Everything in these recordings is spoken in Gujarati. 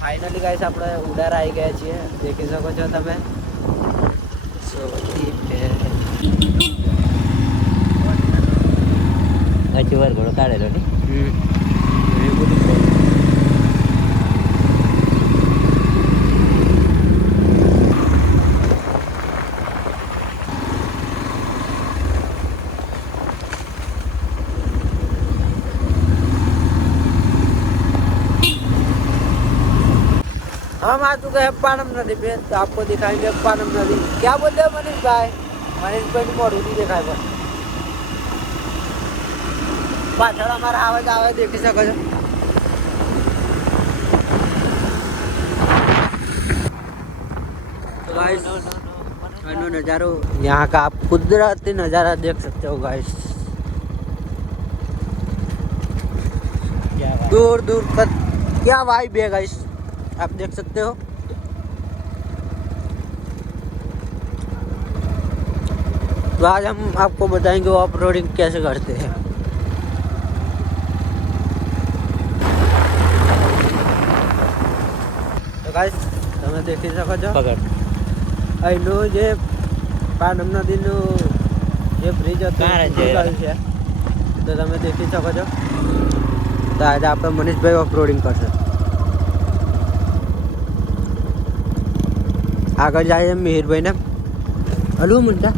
ફાઇનલી ગાઈસ આપણે ઉડાર આવી ગયા છીએ, દેખી શકો છો તમે. હજી વાર ઘણો કાઢેલો ને. हम आ चुके हैं पानम नदी पे, तो आपको दिखाएंगे पानम नदी. क्या बोलते हैं मनीष भाई? मनीष भाई मोड़ू नहीं दिखाए पर पाछળ અમારા આવાજ આવે, દેખી શકો છો. तो गाइस नज़ारो यहाँ का आप कुदरती नज़ारा देख सकते हो गाइस. दूर दूर तक क्या वाइब है गाइस, आप देख सकते हो. तो आज हम आपको बताएंगे ऑफ रोडिंग कैसे करते हैं. तो गाइस તમે દેખી શકો છો અહીંનું જે પાનમ નદીનું જે બ્રિજ હતું છે, તો તમે દેખી શકો છો. તો આજે આપણે મનીષભાઈ ઓફ રોડિંગ કરશે. આગળ જાય મિહિરભાઈ ને હલવું મૂંઝા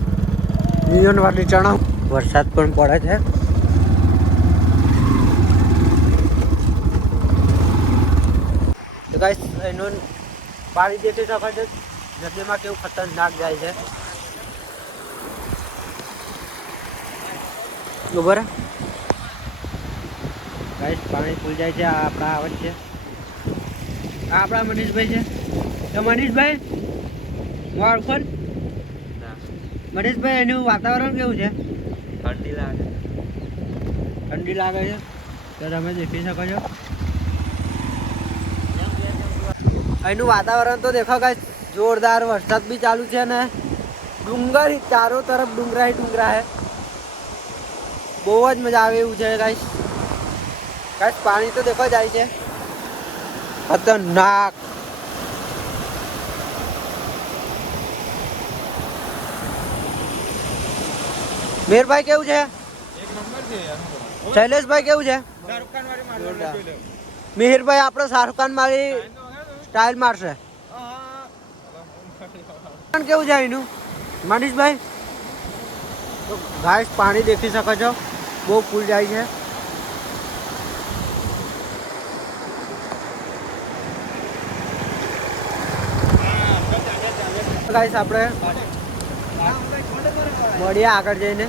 મિલિયનવાળી ચણા. વરસાદ પણ પડે છે. તો ગાઈસ એનું પાણી દેખી શકો છો, નદીમાં કેવું ખતરનાક જાય છે. ઉભો રહે ગાઈસ, પાણી ફૂલ જાય છે. આ આપણા આવત છે, આ આપણા મનીષભાઈ છે. તો મનીષભાઈ મોરખોન મનીષભાઈ, એનું વાતાવરણ કેવું છે? ઠંડી લાગે. ઠંડી લાગે છે. તો તમે દેખી શકો છો અહીંનું વાતાવરણ. તો દેખો ગાઈસ, જોરદાર વરસાદ બી ચાલુ છે ને ડુંગર ચારો તરફ ડુંગરા હે ડુંગરા હે. બહુ જ મજા આવે એવું છે ગાઈસ. ગાઈસ પાણી તો દેખો જાય છે ખતરનાક. મેરભાઈ કેવું છે? શૈલેષભાઈ કેવું છે? મિહિરભાઈ આપણે શાહરુખ ખાન મારી સ્ટાઇલ મારશે. કેવું છે એનું મનીષભાઈ? તો ગાઈસ પાણી દેખી શકો છો, બહુ ફૂલ જાય છે. ગાઈસ આપણે મળીએ આગળ જઈને,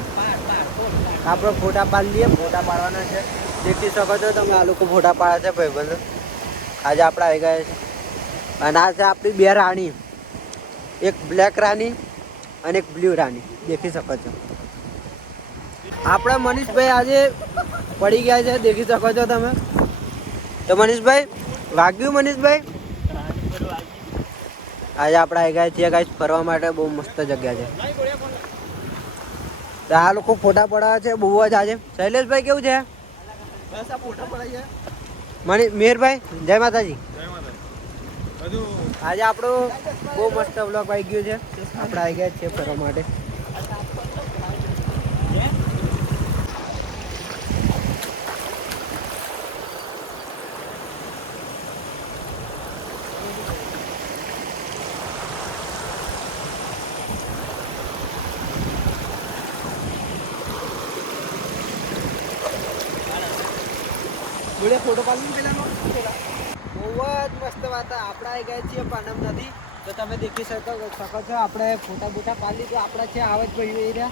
આપણે ફોટા પાડી લઈએ. ફોટા પાડવાના છે, દેખી શકો છો તમે. આ લોકો ફોટા પાડે છે ભાઈબંધો. આજે આપણે આવી ગયા છે. અને આ છે આપણી બે રાણી, એક બ્લેક રાણી અને એક બ્લુ રાણી, દેખી શકો છો. આપણા મનીષભાઈ આજે પડી ગયા છે, દેખી શકો છો તમે. તો મનીષભાઈ વાગ્યું? મનીષભાઈ આજે આપણે આવી ગયા છીએ ગાઈસ ફરવા માટે. બહુ મસ્ત જગ્યા છે. તો આ લોકો ફોટા પડાવે છે બહુ જ આજે. શૈલેષભાઈ કેવું છે? મિહિરભાઈ જય માતાજી. આજે આપણો બહુ મસ્ત વ્લોગ આવી ગયો છે. આપણે આવી ગયા છીએ ફરવા માટે. ફોટો પાડી પેલા બહુ જ મસ્ત વાત. આપણે આવી ગયા છીએ પાનમ નદી. તો તમે દેખી શકો છો. આપણે ફોટા બોટા પાડી તો આપણા છે આવે જ ભાઈ રહ્યા,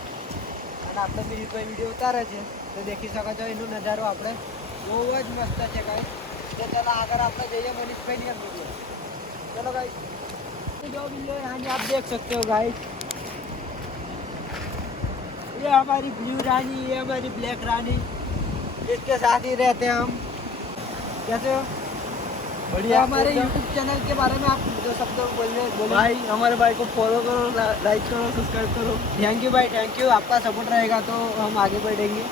અને આપણે મિનિટભાઈ વિડીયો ઉતારે છે. તો દેખી શકો છો એનો નજારો આપણે બહુ જ મસ્ત છે ગાઈસ. તો ચાલો આગળ આપણે જઈએ મનીષભાઈની અંદર. चलो गाइस जो वीडियो यहाँ आप देख सकते हो गाइस, ये हमारी ब्लू रानी, ये हमारी ब्लैक रानी, इसके साथ ही रहते हैं हम. कैसे हो? बढ़िया. हमारे YouTube चैनल के बारे में आप जो शब्द बोले भाई, हमारे भाई को फॉलो करो, लाइक करो, सब्सक्राइब करो. थैंक यू भाई, थैंक यू. आपका सपोर्ट रहेगा तो हम आगे बढ़ेंगे.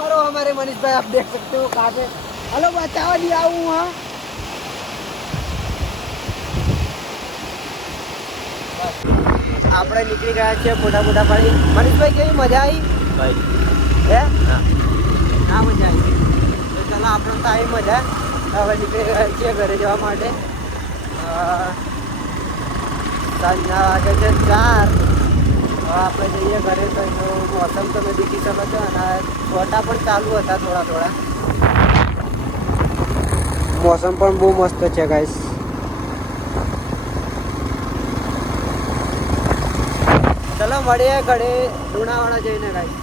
और हमारे मनीष भाई आप देख सकते हो कहाँ पे. हेलो बचाओ, नहीं आऊँ वहाँ આપણે નીકળી ગયા છીએ ફોટા ફોટા પાડી. મનીષભાઈ કેવી મજા આવી? હે હા. ના મજા આવી. તો ચાલો આપણે તો આવી મજા. હવે નીકળી ગયા છીએ ઘરે જવા માટે. સાંજના વાગે છે 4. હવે આપણે જઈએ ઘરે. તો એનો મોસમ તમે દેખી શકો છો અને છોટા પણ ચાલુ હતા થોડા થોડા. મોસમ પણ બહુ મસ્ત છે ગાઈસ. ચલો મળીએ ઘરે લુણાવાડા જઈને ગાઈસ.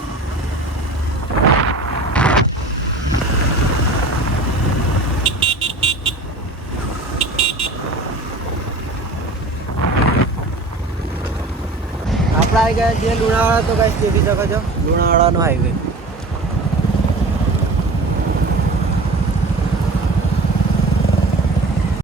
આપણે આવી ગયા છીએ લુણાવાડા. તો ગાઈસ દેખી શકો છો લુણાવાડાનો હાઈવે.